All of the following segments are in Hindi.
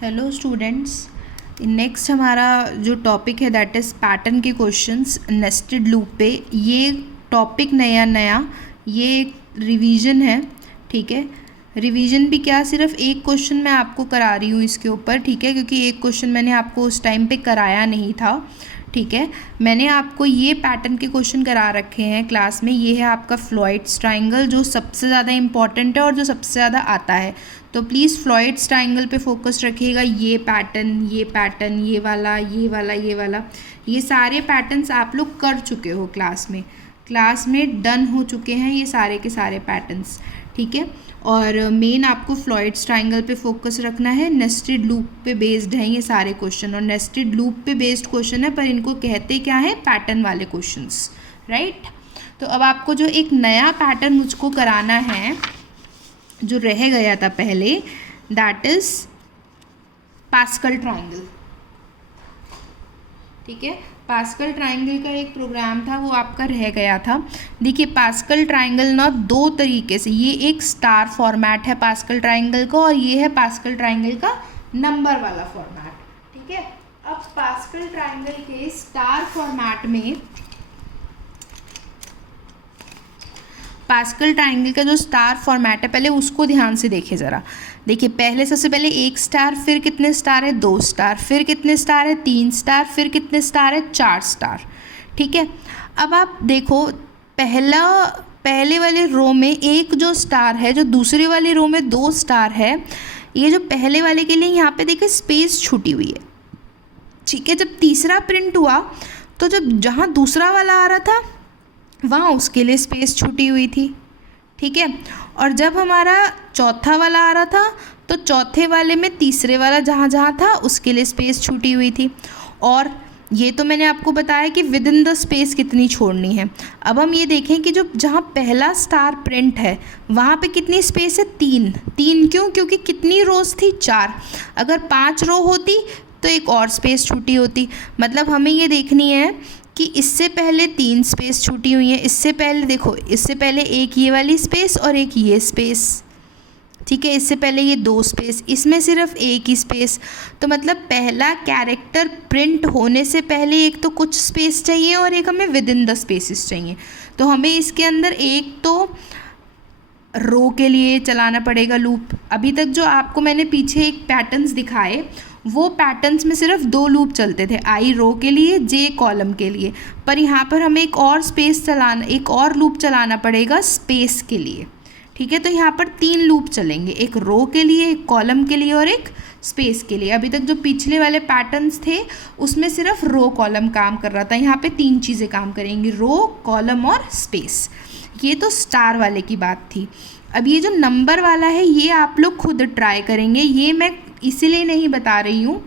हेलो स्टूडेंट्स, नेक्स्ट हमारा जो टॉपिक है दैट इज़ पैटर्न के क्वेश्चंस नेस्टेड लूप पे। ये टॉपिक नया ये रिवीजन है, ठीक है। रिवीजन भी क्या, सिर्फ एक क्वेश्चन मैं आपको करा रही हूँ इसके ऊपर, ठीक है, क्योंकि एक क्वेश्चन मैंने आपको उस टाइम पे कराया नहीं था, ठीक है। मैंने आपको ये पैटर्न के क्वेश्चन करा रखे हैं क्लास में। ये है आपका फ्लॉइड्स ट्राइंगल, जो सबसे ज़्यादा इम्पॉर्टेंट है और जो सबसे ज़्यादा आता है। तो प्लीज़ फ्लॉइड्स ट्राइंगल पे फोकस रखिएगा। ये पैटर्न, ये वाला, ये सारे पैटर्न्स आप लोग कर चुके हो क्लास में डन हो चुके हैं ये सारे के सारे पैटर्न्स, ठीक है। और मेन आपको फ्लॉइड्स ट्राइंगल पे फोकस रखना है। नेस्टेड लूप पे बेस्ड हैं ये सारे क्वेश्चन, और नेस्टेड लूप पे बेस्ड क्वेश्चन है, पर इनको कहते क्या है, पैटर्न वाले क्वेश्चंस, राइट। तो अब आपको जो एक नया पैटर्न मुझको कराना है जो रह गया था पहले, दैट इज़ पास्कल ट्राइंगल, ठीक है। पास्कल ट्राइंगल का एक प्रोग्राम था, वो आपका रह गया था। देखिए पास्कल ट्राइंगल ना दो तरीके से, ये एक स्टार फॉर्मेट है पास्कल ट्राइंगल का, और ये है पास्कल ट्राइंगल का नंबर वाला फॉर्मेट, ठीक है। अब पास्कल ट्राइंगल के स्टार फॉर्मेट में, पास्कल ट्राइंगल का जो स्टार फॉर्मेट है पहले उसको ध्यान से देखिए ज़रा। देखिए पहले सबसे पहले एक स्टार, फिर कितने स्टार है, 2 स्टार, फिर कितने स्टार है, 3 स्टार, फिर कितने स्टार है, 4 स्टार, ठीक है। अब आप देखो पहले वाले रो में एक जो स्टार है, जो दूसरे वाले रो में 2 स्टार है, ये जो पहले वाले के लिए यहाँ पे देखिए स्पेस छूटी हुई है, ठीक है। जब तीसरा प्रिंट हुआ तो जब जहाँ दूसरा वाला आ रहा था वहाँ उसके लिए स्पेस छूटी हुई थी, ठीक है। और जब हमारा चौथा वाला आ रहा था तो चौथे वाले में तीसरे वाला जहाँ जहाँ था उसके लिए स्पेस छूटी हुई थी। और ये तो मैंने आपको बताया कि विद इन द स्पेस कितनी छोड़नी है। अब हम ये देखें कि जो जहाँ पहला स्टार प्रिंट है वहाँ पे कितनी स्पेस है, 3 क्यों, क्योंकि कितनी रोज थी, 4। अगर 5 रो होती तो एक और स्पेस छूटी होती। मतलब हमें ये देखनी है कि इससे पहले 3 स्पेस छूटी हुई है, इससे पहले देखो, इससे पहले एक ये वाली स्पेस और एक ये स्पेस, ठीक है। इससे पहले ये 2 स्पेस, इसमें सिर्फ एक ही स्पेस। तो मतलब पहला कैरेक्टर प्रिंट होने से पहले एक तो कुछ स्पेस चाहिए और एक हमें विद इन द स्पेसिस चाहिए। तो हमें इसके अंदर एक तो रो के लिए चलाना पड़ेगा लूप। अभी तक जो आपको मैंने पीछे एक पैटर्न्स दिखाए, वो पैटर्न्स में सिर्फ 2 लूप चलते थे, आई रो के लिए, जे कॉलम के लिए। पर यहाँ पर हमें एक और लूप चलाना पड़ेगा स्पेस के लिए, ठीक है। तो यहाँ पर 3 लूप चलेंगे, एक रो के लिए, एक कॉलम के लिए और एक स्पेस के लिए। अभी तक जो पिछले वाले पैटर्न्स थे उसमें सिर्फ रो कॉलम काम कर रहा था, यहाँ पे 3 चीज़ें काम करेंगी, रो, कॉलम और स्पेस। ये तो स्टार वाले की बात थी। अब ये जो नंबर वाला है ये आप लोग खुद ट्राई करेंगे। ये मैं इसीलिए नहीं बता रही हूँ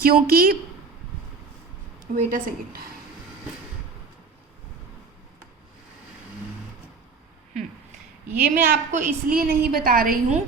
क्योंकि वेट अ सेकेंड, ये मैं आपको इसलिए नहीं बता रही हूँ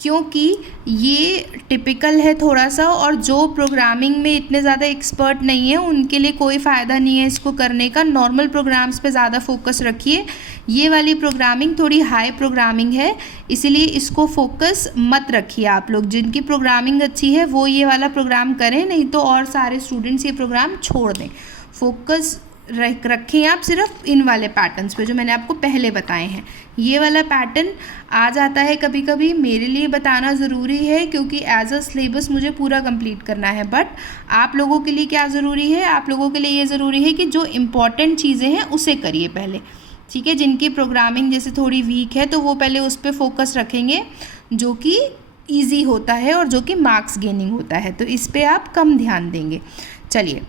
क्योंकि ये टिपिकल है थोड़ा सा, और जो प्रोग्रामिंग में इतने ज़्यादा एक्सपर्ट नहीं है उनके लिए कोई फ़ायदा नहीं है इसको करने का। नॉर्मल प्रोग्राम्स पे ज़्यादा फोकस रखिए। ये वाली प्रोग्रामिंग थोड़ी हाई प्रोग्रामिंग है, इसीलिए इसको फोकस मत रखिए। आप लोग जिनकी प्रोग्रामिंग अच्छी है वो ये वाला प्रोग्राम करें, नहीं तो और सारे स्टूडेंट्स ये प्रोग्राम छोड़ दें। फोकस रखें आप सिर्फ इन वाले पैटर्न्स पे जो मैंने आपको पहले बताए हैं। ये वाला पैटर्न आ जाता है कभी कभी, मेरे लिए बताना ज़रूरी है क्योंकि एज अ सिलेबस मुझे पूरा कंप्लीट करना है। बट आप लोगों के लिए क्या ज़रूरी है, आप लोगों के लिए ये ज़रूरी है कि जो इम्पॉर्टेंट चीज़ें हैं उसे करिए पहले, ठीक है। जिनकी प्रोग्रामिंग जैसे थोड़ी वीक है तो वो पहले उस पर फोकस रखेंगे जो कि ईजी होता है और जो कि मार्क्स गेनिंग होता है, तो इस पर आप कम ध्यान देंगे। चलिए,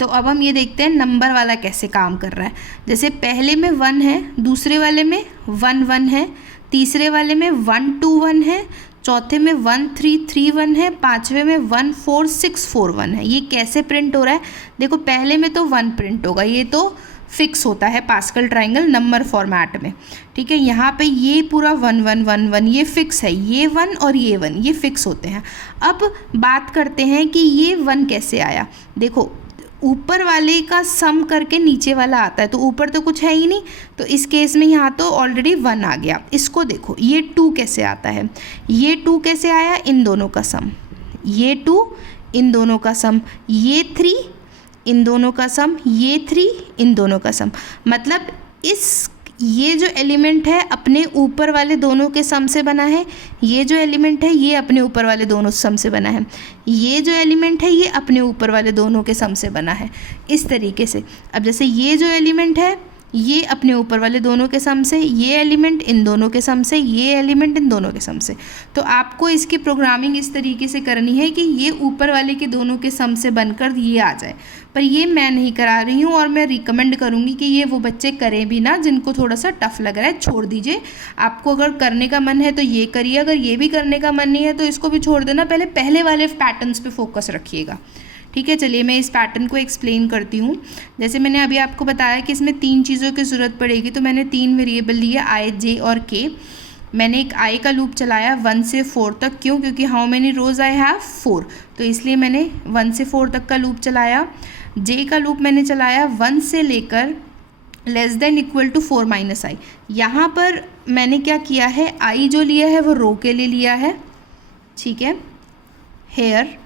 तो अब हम ये देखते हैं नंबर वाला कैसे काम कर रहा है। जैसे पहले में 1 है, दूसरे वाले में 1 1 है, तीसरे वाले में 1 2 1 है, चौथे में 1 3 3 1 है, पाँचवें में 1 4 6 4 1 है। ये कैसे प्रिंट हो रहा है, देखो पहले में तो 1 प्रिंट होगा, ये तो फिक्स होता है पास्कल ट्राइंगल नंबर फॉर्मेट में, ठीक है। यहाँ पे ये पूरा 1 1 1 1 ये फिक्स है, ये 1 और ये 1 ये फिक्स होते हैं। अब बात करते हैं कि ये 1 कैसे आया। देखो ऊपर वाले का सम करके नीचे वाला आता है, तो ऊपर तो कुछ है ही नहीं, तो इस केस में यहाँ तो ऑलरेडी 1 आ गया। इसको देखो ये 2 कैसे आता है, ये 2 कैसे आया, इन दोनों का सम, ये 2 इन दोनों का सम, ये 3 इन दोनों का सम, ये 3 इन दोनों का सम। मतलब ये जो एलिमेंट है अपने ऊपर वाले दोनों के सम से बना है, ये जो एलिमेंट है ये अपने ऊपर वाले दोनों सम से बना है, ये जो एलिमेंट है ये अपने ऊपर वाले दोनों के सम से बना है, इस तरीके से। अब जैसे ये जो एलिमेंट है ये अपने ऊपर वाले दोनों के सम से, ये एलिमेंट इन दोनों के सम से, ये एलिमेंट इन दोनों के सम से। तो आपको इसकी प्रोग्रामिंग इस तरीके से करनी है कि ये ऊपर वाले के दोनों के सम से बनकर ये आ जाए। पर ये मैं नहीं करा रही हूँ और मैं रिकमेंड करूँगी कि ये वो बच्चे करें भी ना जिनको थोड़ा सा टफ लग रहा है, छोड़ दीजिए। आपको अगर करने का मन है तो ये करिए, अगर ये भी करने का मन नहीं है तो इसको भी छोड़ देना। पहले वाले पैटर्न्स पे फोकस रखिएगा, ठीक है। चलिए मैं इस पैटर्न को एक्सप्लेन करती हूँ। जैसे मैंने अभी आपको बताया कि इसमें 3 चीज़ों की ज़रूरत पड़ेगी, तो मैंने 3 वेरिएबल लिए i, j और k। मैंने एक i का लूप चलाया 1 से 4 तक, क्यों? क्योंकि how many rows I have 4, तो इसलिए मैंने 1 से 4 तक का लूप चलाया। j का लूप मैंने चलाया 1 से लेकर less than equal to 4 minus i. यहाँ पर मैंने क्या किया है, i जो लिया है वो रो के लिए लिया है, ठीक है। हेयर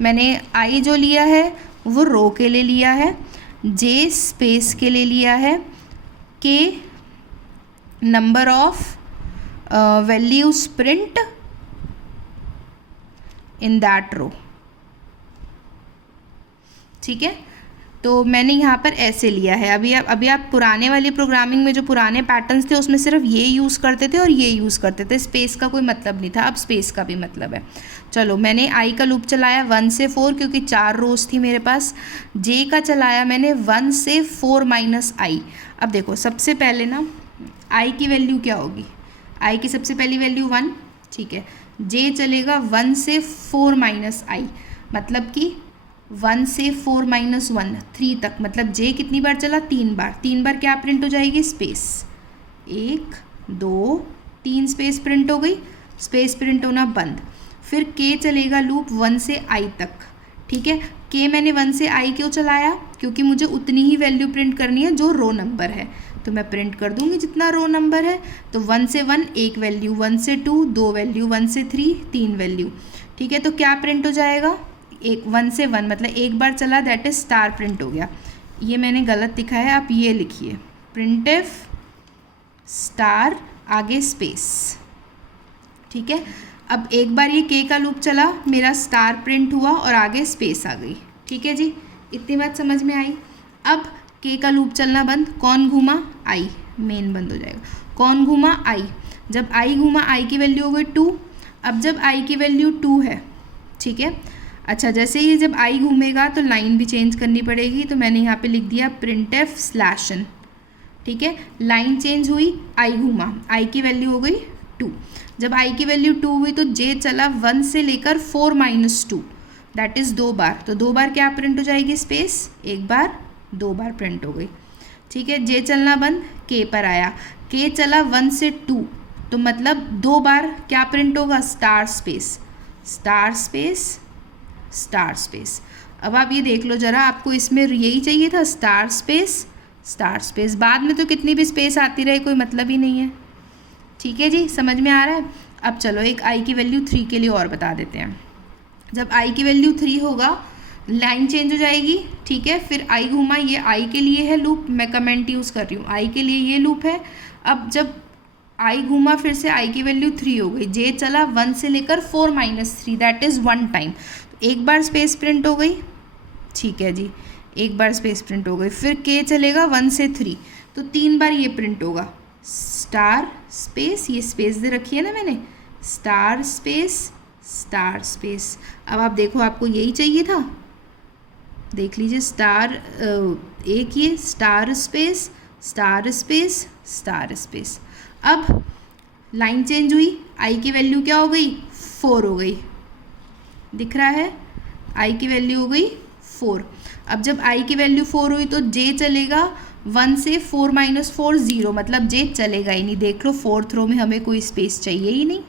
मैंने i जो लिया है वो रो के लिए लिया है, j स्पेस के लिए लिया है, k number of values print in that row, ठीक है। तो मैंने यहाँ पर ऐसे लिया है। अभी आप पुराने वाली प्रोग्रामिंग में जो पुराने पैटर्न्स थे उसमें सिर्फ ये यूज़ करते थे और ये यूज़ करते थे, स्पेस का कोई मतलब नहीं था। अब स्पेस का भी मतलब है। चलो मैंने i का लूप चलाया 1 से 4 क्योंकि 4 रोज़ थी मेरे पास। j का चलाया मैंने 1 से 4 माइनस आई। अब देखो सबसे पहले ना i की वैल्यू क्या होगी, i की सबसे पहली वैल्यू 1, ठीक है। j चलेगा 1 से 4 माइनस आई, मतलब कि 1 से 4 माइनस 1 3 तक, मतलब j कितनी बार चला, 3 बार। 3 बार क्या प्रिंट हो जाएगी, स्पेस। 1 2 3 स्पेस प्रिंट हो गई, स्पेस प्रिंट होना बंद। फिर k चलेगा लूप 1 से i तक, ठीक है। k मैंने 1 से i क्यों चलाया, क्योंकि मुझे उतनी ही वैल्यू प्रिंट करनी है जो रो नंबर है, तो मैं प्रिंट कर दूंगी जितना रो नंबर है। तो 1 से 1 एक वैल्यू, 1 से 2 2 वैल्यू, 1 से 3 3 वैल्यू, ठीक है। तो क्या प्रिंट हो जाएगा, 1 से 1 मतलब एक बार चला, दैट इज स्टार प्रिंट हो गया। ये मैंने गलत लिखा है, आप ये लिखिए प्रिंटफ स्टार आगे स्पेस, ठीक है। अब एक बार ये k का लूप चला, मेरा स्टार प्रिंट हुआ और आगे स्पेस आ गई, ठीक है जी। इतनी बात समझ में आई। अब k का लूप चलना बंद, कौन घूमा, i, मेन बंद हो जाएगा। कौन घूमा, i। जब i घूमा, i की वैल्यू हो गई 2। अब जब i की वैल्यू 2 है, ठीक है। अच्छा, जैसे ही जब i घूमेगा तो लाइन भी चेंज करनी पड़ेगी, तो मैंने यहाँ पे लिख दिया printf स्लैशन, ठीक है। लाइन चेंज हुई, i घूमा, i की वैल्यू हो गई 2। जब i की वैल्यू 2 हुई तो j चला 1 से लेकर 4 माइनस 2, दैट इज़ 2 बार। तो 2 बार क्या प्रिंट हो जाएगी, स्पेस। 1 बार 2 बार प्रिंट हो गई, ठीक है। j चलना बंद, k पर आया, k चला 1 से 2, तो मतलब 2 बार क्या प्रिंट होगा, star space, star space, star space. अब आप ये देख लो ज़रा, आपको इसमें यही चाहिए था, स्टार स्पेस स्टार स्पेस। बाद में तो कितनी भी स्पेस आती रहे कोई मतलब ही नहीं है, ठीक है जी, समझ में आ रहा है। अब चलो एक i की वैल्यू 3 के लिए और बता देते हैं। जब i की वैल्यू 3 होगा लाइन चेंज हो जाएगी, ठीक है। फिर i घूमा, ये i के लिए है लूप, मैं कमेंट यूज़ कर रही हूँ, i के लिए ये लूप है। अब जब i घूमा फिर से i की वैल्यू 3 हो गई, j चला 1 से लेकर 4 माइनस 3, दैट इज़ 1 टाइम। एक बार स्पेस प्रिंट हो गई, ठीक है जी, एक बार स्पेस प्रिंट हो गई। फिर k चलेगा 1 से 3, तो 3 बार ये प्रिंट होगा, स्टार स्पेस, ये स्पेस दे रखी है ना मैंने, स्टार स्पेस स्टार स्पेस। अब आप देखो, आपको यही चाहिए था, देख लीजिए, स्टार एक ये star space star space star space. अब लाइन चेंज हुई, i की वैल्यू क्या हो गई, 4 हो गई, दिख रहा है, i की वैल्यू हो गई 4। अब जब i की वैल्यू 4 हुई तो j चलेगा 1 से 4 माइनस 4 0, मतलब j चलेगा ही नहीं। देख लो 4th रो में हमें कोई स्पेस चाहिए ही नहीं,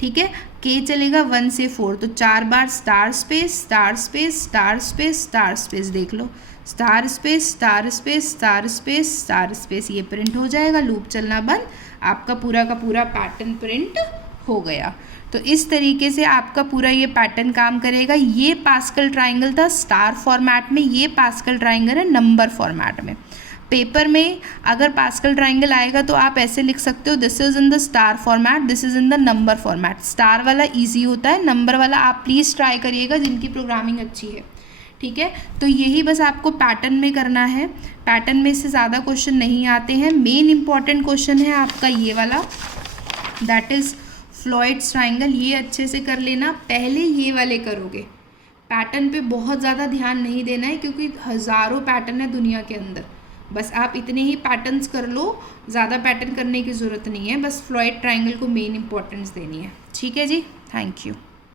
ठीक है। k चलेगा 1 से 4, तो 4 बार star space star space star space star space, देख लो, star space star space star space star space, ये प्रिंट हो जाएगा। लूप चलना बंद, आपका पूरा का पूरा पैटर्न प्रिंट हो गया। तो इस तरीके से आपका पूरा ये पैटर्न काम करेगा। ये पास्कल ट्राइंगल था स्टार फॉर्मेट में, ये पास्कल ट्राइंगल है नंबर फॉर्मेट में। पेपर में अगर पास्कल ट्राइंगल आएगा तो आप ऐसे लिख सकते हो, this is in the star format, this is in the number format. Star वाला इजी होता है, नंबर वाला आप प्लीज़ ट्राई करिएगा जिनकी प्रोग्रामिंग अच्छी है, ठीक है। तो यही बस आपको पैटर्न में करना है, पैटर्न में से ज़्यादा क्वेश्चन नहीं आते हैं। मेन इंपॉर्टेंट क्वेश्चन है आपका ये वाला, दैट इज़ फ्लॉयड्स ट्राइंगल। ये अच्छे से कर लेना, पहले ये वाले करोगे। पैटर्न पे बहुत ज़्यादा ध्यान नहीं देना है क्योंकि हज़ारों पैटर्न है दुनिया के अंदर, बस आप इतने ही पैटर्न्स कर लो, ज़्यादा पैटर्न करने की ज़रूरत नहीं है, बस फ्लॉयड ट्राइंगल को मेन इंपॉर्टेंस देनी है, ठीक है जी। Thank you.